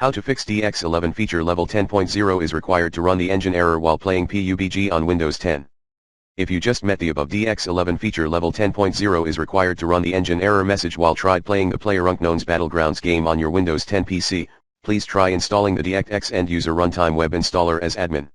How to fix DX11 feature level 10.0 is required to run the engine error while playing PUBG on Windows 10. If you just met the above, DX11 feature level 10.0 is required to run the engine error message while tried playing the PlayerUnknown's Battlegrounds game on your Windows 10 PC. Please try installing the DirectX End User Runtime Web Installer as admin.